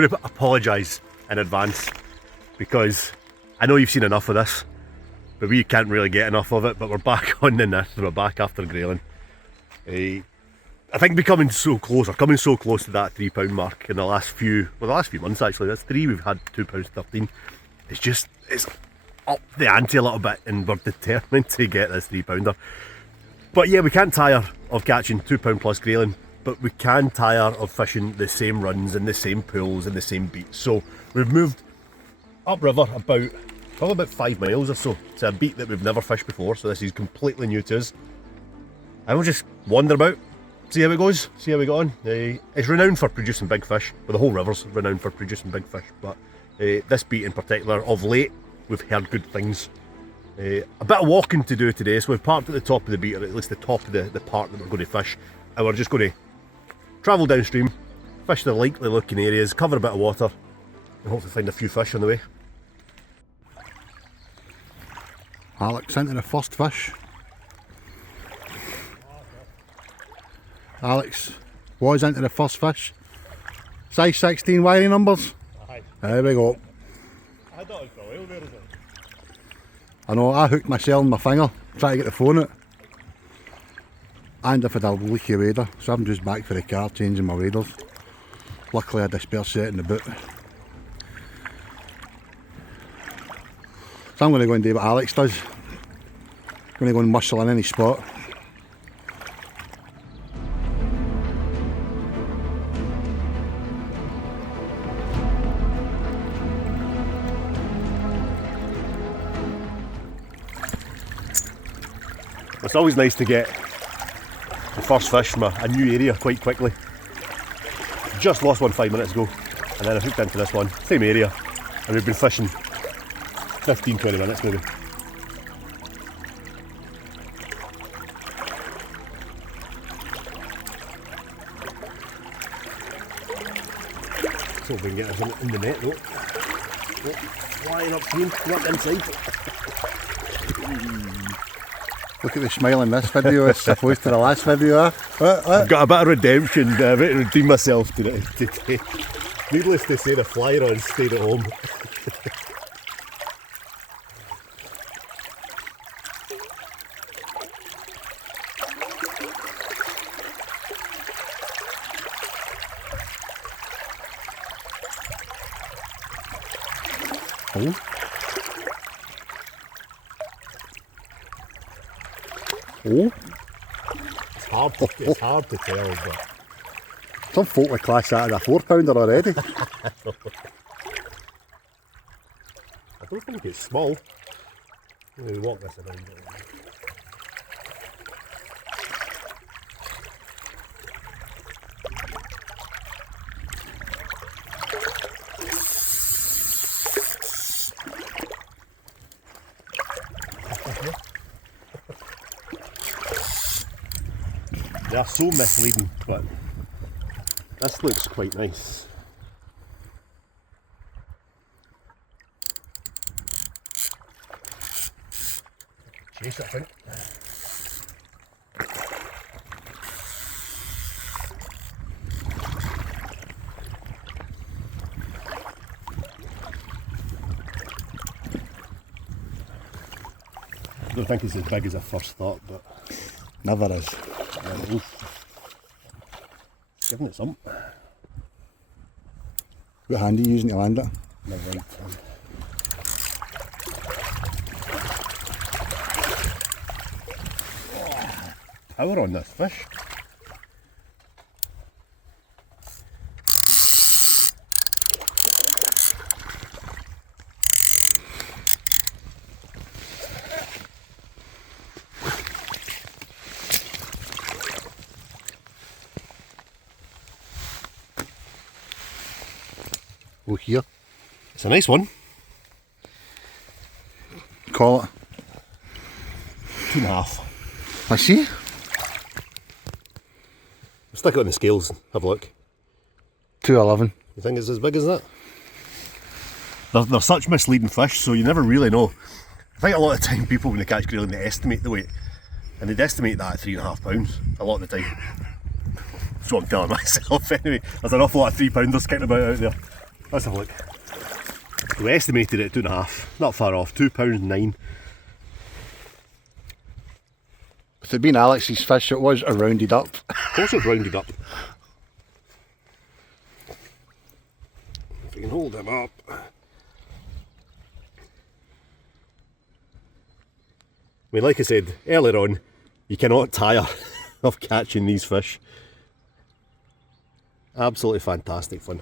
going to apologise in advance because I know you've seen enough of this, but we can't really get enough of it. But we're back on the nith, we're back after Grayling. I think we're coming so close to that £3 mark in the last few months actually. That's 3, we've had £2.13. It's up the ante a little bit and we're determined to get this £3. But yeah, we can't tire of catching £2 plus Grayling, but we can tire of fishing the same runs and the same pools and the same beats. So we've moved upriver probably about 5 miles or so to a beat that we've never fished before, so this is completely new to us. And we'll just wander about, see how it goes, see how we got on. It's renowned for producing big fish, well the whole river's renowned for producing big fish, but this beat in particular, of late, we've heard good things. A bit of walking to do today, so we've parked at the top of the beat, or at least the top of the part that we're going to fish, and we're just going to travel downstream, fish the likely looking areas, cover a bit of water, and hopefully find a few fish on the way. Alex into the first fish. Alex was into the first fish. Size 16 wiring numbers. Aye. There we go. I thought it was for a while there, isn't it? I know, I hooked myself in my finger trying to get the phone out. And I've had a leaky wader, so I'm just back for the car changing my waders. Luckily I had a spare set in the boot. So I'm going to go and do what Alex does. I'm going to go and muscle in any spot. It's always nice to get the first fish from a new area quite quickly. Just lost one 5 minutes ago, and then I hooked into this one, same area, and we've been fishing 15-20 minutes maybe. So we can get us in the net though. Oh, flying upstream, not inside. Look at the smile in this video as opposed to the last video. I've got a bit of redemption, a bit to redeem myself today. Needless to say, the fly rod stayed at home. Oh. Oh. It's hard to tell, but Some folk would class that as a £4 already. I don't think it's small. Let me walk this around. They are so misleading, but this looks quite nice. Chase it, I think. I don't think it's as big as I first thought, but Never is. Giving it some. What hand are you using to land it? My right. Power on this fish. Oh, here. It's a nice one. Call it. 2.5. I see. Stick it on the scales, have a look. 211. You think it's as big as that? They're such misleading fish, so you never really know. I think a lot of the time people, when they catch grayling, they estimate the weight. And they'd estimate that at £3.5 a lot of the time. That's what I'm telling myself anyway. There's an awful lot of £3-pounders kicking about out there. Let's have a look. We estimated it at 2.5, not far off, £2.09. If it had been Alex's fish, it was a rounded up. Of course it's rounded up. If we can hold him up. I mean, like I said earlier on, you cannot tire of catching these fish. Absolutely fantastic fun.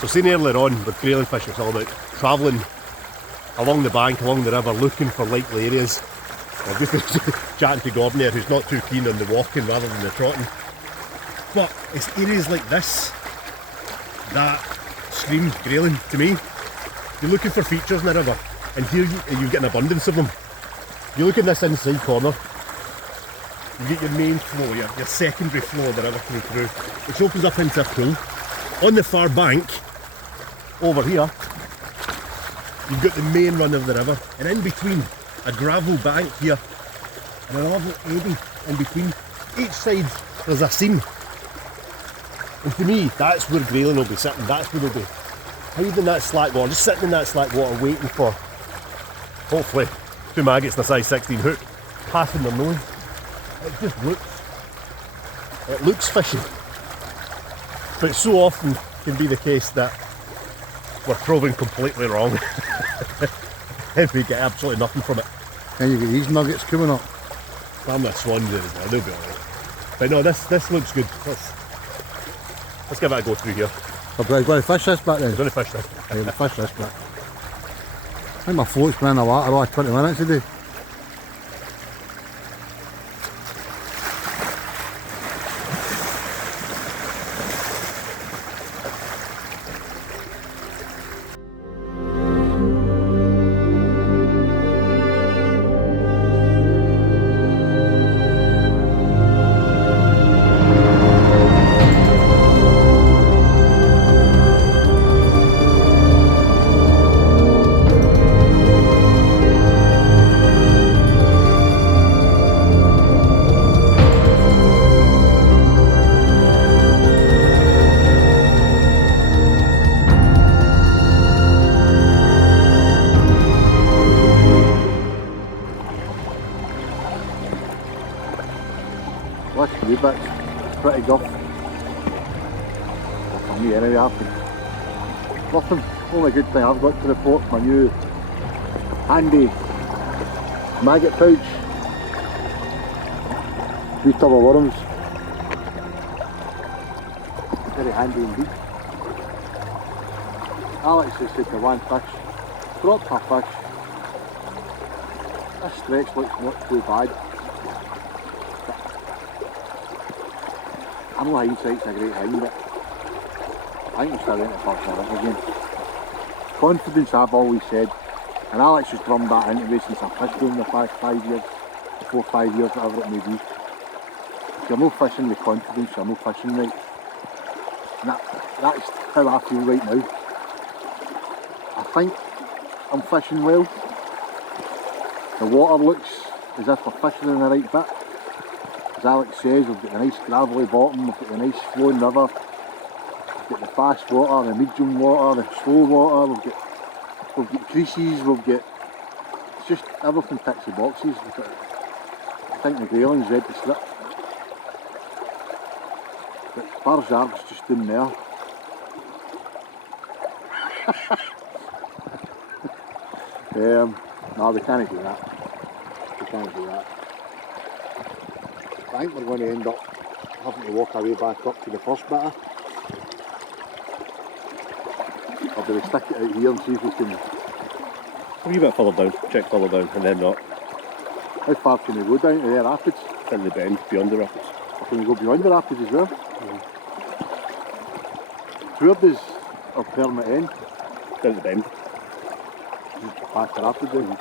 So seen earlier on with grayling fish, it's all about travelling along the bank, along the river, looking for likely areas. I've just been chatting to Gordon there, who's not too keen on the walking rather than the trotting. But it's areas like this that scream grayling to me. You're looking for features in the river, and here you get an abundance of them. You look in this inside corner, you get your main flow, your secondary flow of the river coming through, which opens up into a pool. On the far bank, over here, you've got the main run of the river, and in between, a gravel bank here, and a lovely eddy in between. Each side there's a seam. And to me, that's where grayling will be sitting, that's where they'll be hiding that slack water, just sitting in that slack water waiting for, hopefully, two maggots in a size 16 hook, passing their nose. It looks fishy. But so often can be the case that we're proven completely wrong and we get absolutely nothing from it. And you get these nuggets coming up. I'm with swans there as well, they'll be alright. But no, this looks good. Let's give it a go through here. I've got to fish this bit then. We're going to fish this. Yeah, we'll fish this bit. I think my float's been in the water all 20 minutes today. Last few bits, pretty guff. Well, for me anyway, nothing. Only good thing I've got to report, my new handy maggot pouch. 3 tub of worms. Very handy indeed. Alex has said the one fish, dropped her fish. This stretch looks not too bad. I know hindsight's a great thing, but I think we're still in the first level again. Confidence, I've always said, and Alex has drummed that into me since I've fished in the past 5 years, 4 or 5 years, whatever it may be. If you're not fishing with confidence, you're not fishing right. And that's how I feel right now. I think I'm fishing well. The water looks as if we're fishing in the right bit. As Alex says, we've got a nice gravelly bottom, we've got a nice flowing river, we've got the fast water, the medium water, the slow water, we've got creases, it's just everything ticks the boxes. I think the grayling's ready to slip. But Bar's Yard's just in there. No, we can't do that. We can't do that. I think we're going to end up having to walk our way back up to the first bitter. Or do we stick it out here and see if we can... A wee bit further down, check further down, and then not. How far can we go down to the rapids? In the bend, beyond the rapids. Or can we go beyond the rapids as well? where does our permit end? Down at the bend. Past the rapid then.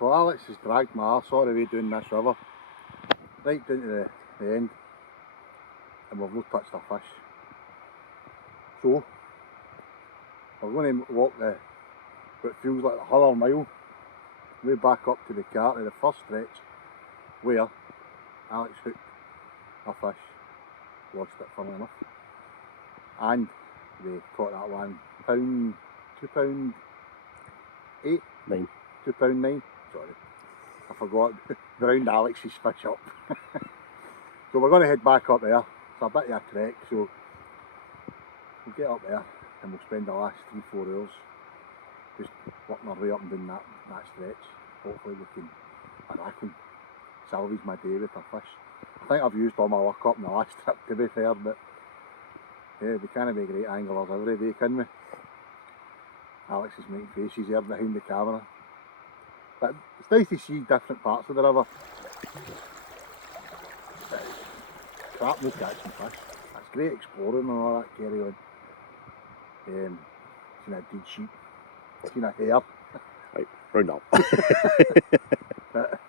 Well, Alex has dragged my arse all the way down this river, right down to the end, and we've not touched a fish. So, we're going to walk what feels like the 100 mile, way back up to the car to the first stretch, where Alex hooked a fish, lost it funnily enough, and they caught that £1, £2.8? 9. £2.9. Sorry, I forgot. Round Alex's fish up. So we're going to head back up there. It's a bit of a trek, so we'll get up there and we'll spend the last 3-4 hours just working our way up and down that stretch. Hopefully we can, I can salvage my day with a fish. I think I've used all my luck up in the last trip, to be fair, but yeah, we can't be great anglers every day, can we? Alex is making faces here behind the camera. But it's nice to see different parts of the river. Crap, no catching fish. It's great exploring and all that carry on. Seen a dead sheep, seen a hare. Right, round up. But,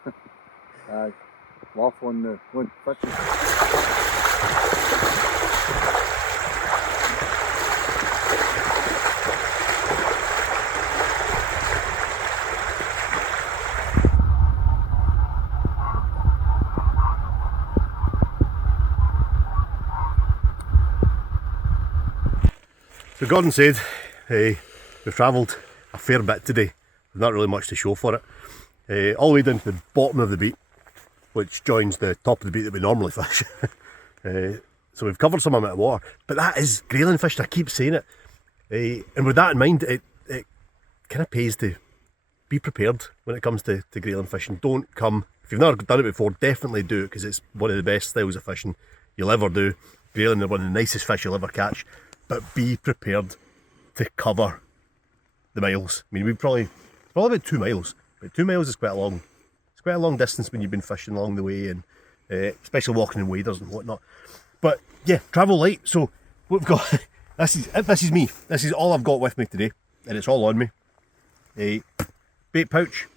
laugh on the fishing. So Gordon said we've travelled a fair bit today, there's not really much to show for it. All the way down to the bottom of the beat, which joins the top of the beat that we normally fish. So we've covered some amount of water, but that is grayling fishing, I keep saying it. And with that in mind, it kind of pays to be prepared when it comes to grayling fishing. Don't come, if you've never done it before, definitely do it, because it's one of the best styles of fishing you'll ever do. Grayling are one of the nicest fish you'll ever catch. But be prepared to cover the miles. I mean, it's probably about 2 miles, but 2 miles is quite a long distance when you've been fishing along the way, and especially walking in waders and whatnot. But yeah, travel light. So what we've got, this is me. This is all I've got with me today, and it's all on me. A bait pouch,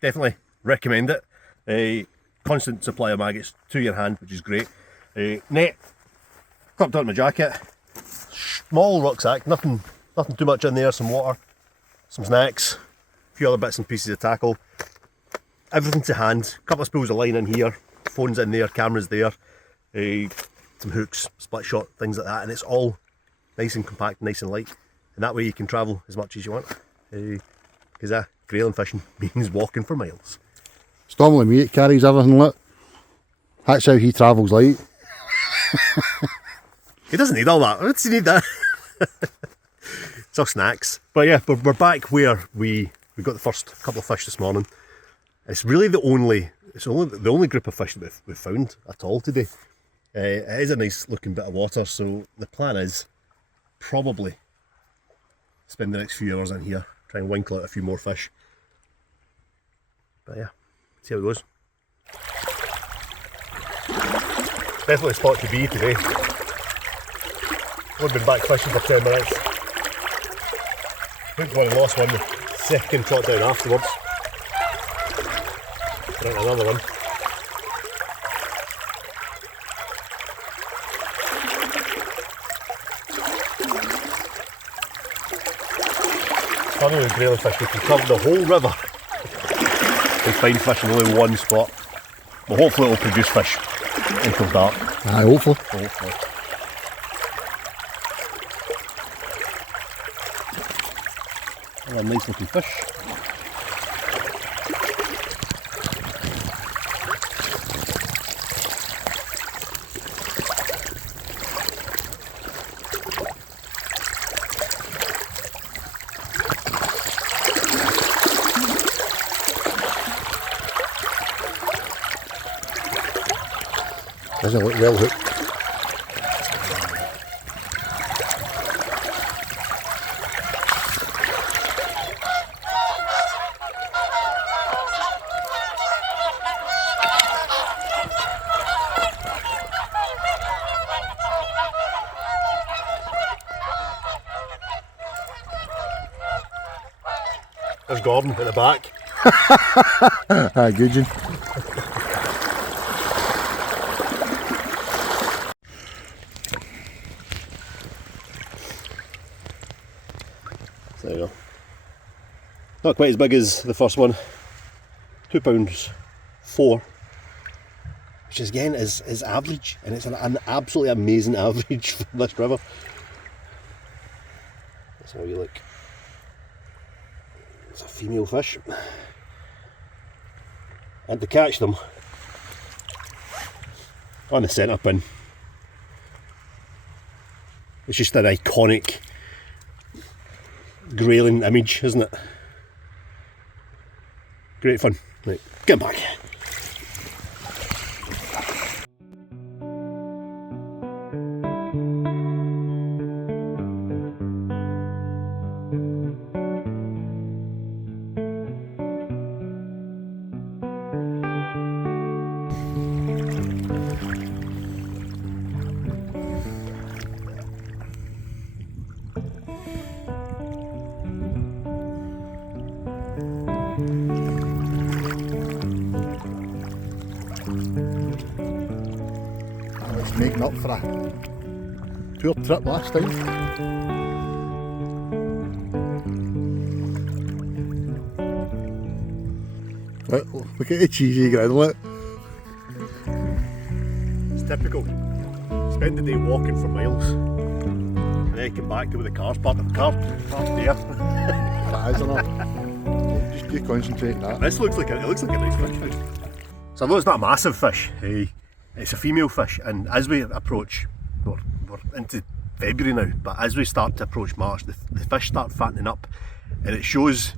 definitely recommend it. A constant supply of maggots to your hand, which is great. A net, clipped on my jacket. Small rucksack, nothing too much in there, some water, some snacks, a few other bits and pieces of tackle, everything to hand, a couple of spools of line in here, phones in there, cameras there, some hooks, split shot, things like that, and it's all nice and compact, nice and light, and that way you can travel as much as you want, because grayling fishing means walking for miles. Stormley mate carries everything lit. That's how he travels light. He doesn't need all that. What does he need that? It's all snacks. But yeah, we're back where we got the first couple of fish this morning. It's really the only group of fish that we've found at all today. It is a nice looking bit of water, so the plan is probably spend the next few hours in here, try and winkle out a few more fish. But yeah, see how it goes. Definitely a spot to be today. We've been back fishing for 10 minutes. Hooked one and lost one, the second trot down afterwards. Right, another one. Funny with grayling fish, we can cover the whole river and find fish in only one spot. But hopefully it will produce fish until dark. Aye, hopefully. Hopefully. A nice looking fish. doesn't look well hooked. There's Gordon at the back. Good, June. So there you go. Not quite as big as the first one. £2.4, which is, again is average, and it's an absolutely amazing average for this river. That's how you look. It's a female fish, and to catch them on the centre pin, it's just an iconic Grayling image, isn't it? Great fun. Right, get back. It's making up for a poor trip last time. Right, look at the cheesy granule. It's typical. Spend the day walking for miles, and then come back to where the car's parked. The car's there. That is enough. Just you concentrate on that. This looks like a nice fish. So although it's not a massive fish, it's a female fish, and as we approach, we're into February now, but as we start to approach March, the fish start fattening up, and it shows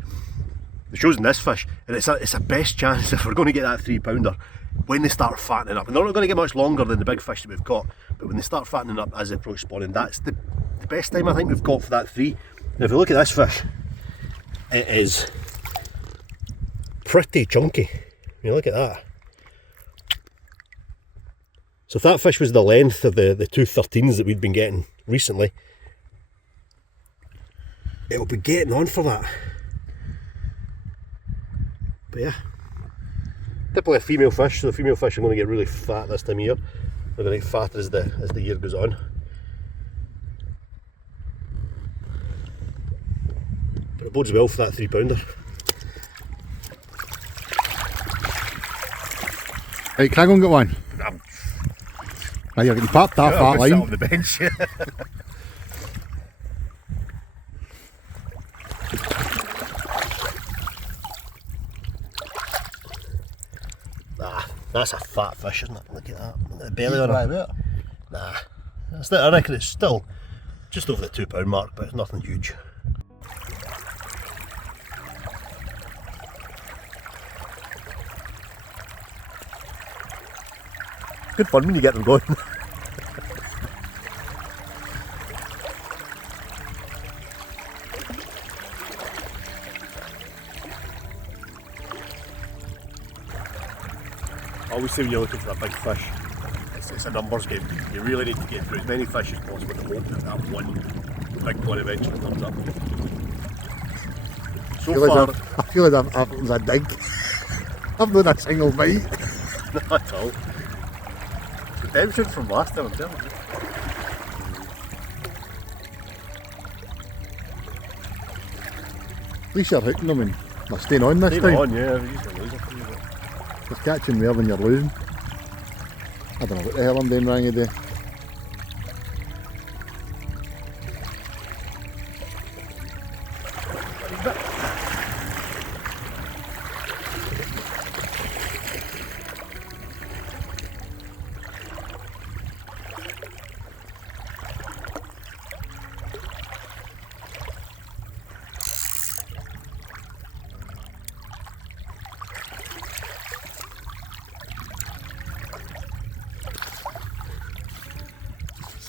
in this fish, and it's a best chance if we're going to get that 3-pounder when they start fattening up. And they're not going to get much longer than the big fish that we've got, but when they start fattening up as they approach spawning, that's the best time I think we've got for that 3. And if you look at this fish, it is pretty chunky. You look at that. So if that fish was the length of the 213s that we'd been getting recently, it'll be getting on for that. But yeah, typically a female fish, so the female fish are going to get really fat this time of year. They're going to get fatter as the year goes on. But it bodes well for that 3-pounder. Right, can I go and get one? Right, you're getting popped that fat line. On the bench. That's a fat fish, isn't it? Look at that. Look at the belly on it. Nah, I reckon it's still just over the 2-pound mark, but it's nothing huge. Good fun when you get them going. I always say when you're looking for a big fish, it's a numbers game. You really need to get through as many fish as possible to hope that one big one eventually comes up. So far, I feel like I've a dig. I've not a single bite. not at all. Redemption from last time, I'm telling you. At least you're hitting them and they're staying on this Staying time. on, yeah, we usually lose a few, but You're catching more than you're losing. I don't know what the hell I'm doing wrong today.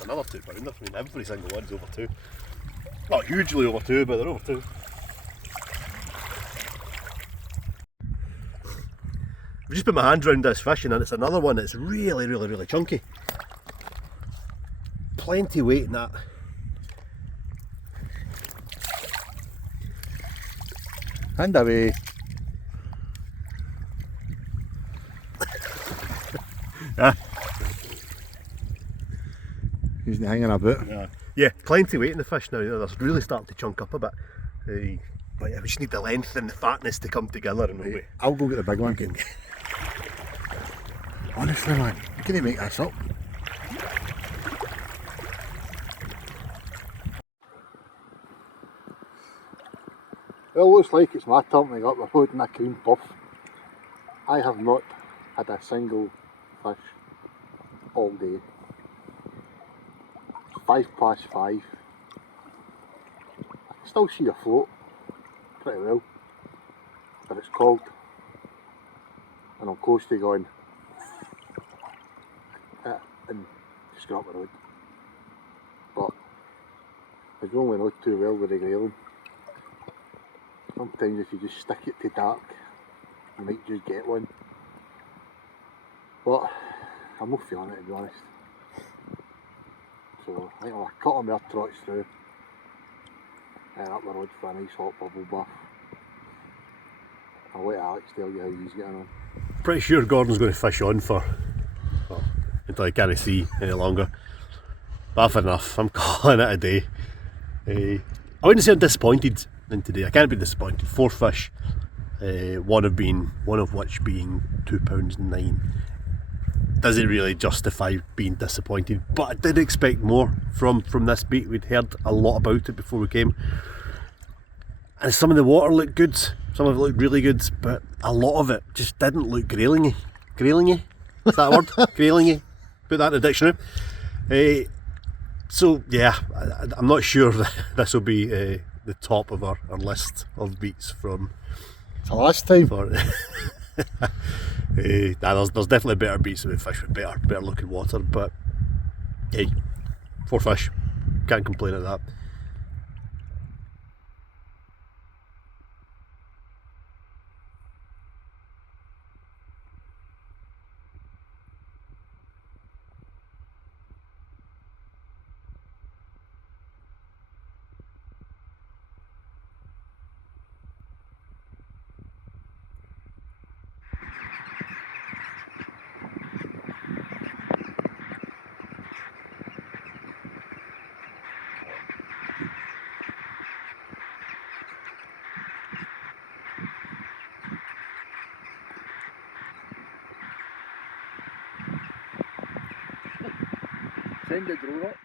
another 2 pounder. I mean, every single one's over 2. Not hugely over 2, but they're over 2. I've just put my hand around this fish and it's another one that's really, really, really chunky. Plenty weight in that. And away. Yeah. He's not hanging about. Yeah, plenty weight in the fish now. You know, they're really starting to chunk up a bit. But yeah, we just need the length and the fatness to come together. And Right. I'll go get the big one. Honestly, man, you can't make this up. Well, looks like it's my turn to go up the road in a cream puff. I have not had a single fish all day. It's 5:05. I can still see a float pretty well, but it's cold and I'm close to going and just go up the road. But I only know too well with the Grayling. Sometimes if you just stick it to dark, you might just get one. But I'm not feeling it, to be honest. So I think I'll cut on my trots through and up the road for a nice hot bubble bath. I'll let Alex tell you how he's getting on. pretty sure Gordon's going to fish on for well, until I can't see any longer. But I've had enough. I'm calling it a day. I wouldn't say I'm disappointed in today. I can't be disappointed. 4 fish, one of which being £2.09. Doesn't really justify being disappointed, but I did expect more from this bait. We'd heard a lot about it before we came, and some of the water looked good, some of it looked really good, but a lot of it just didn't look graylingy. Graylingy? Is that a word? Graylingy? Put that in the dictionary. So yeah, I'm not sure that this will be the top of our list of beats from the last time. There's definitely better beats with fish with better looking water, but hey, 4 fish, can't complain at that. Send the drone up.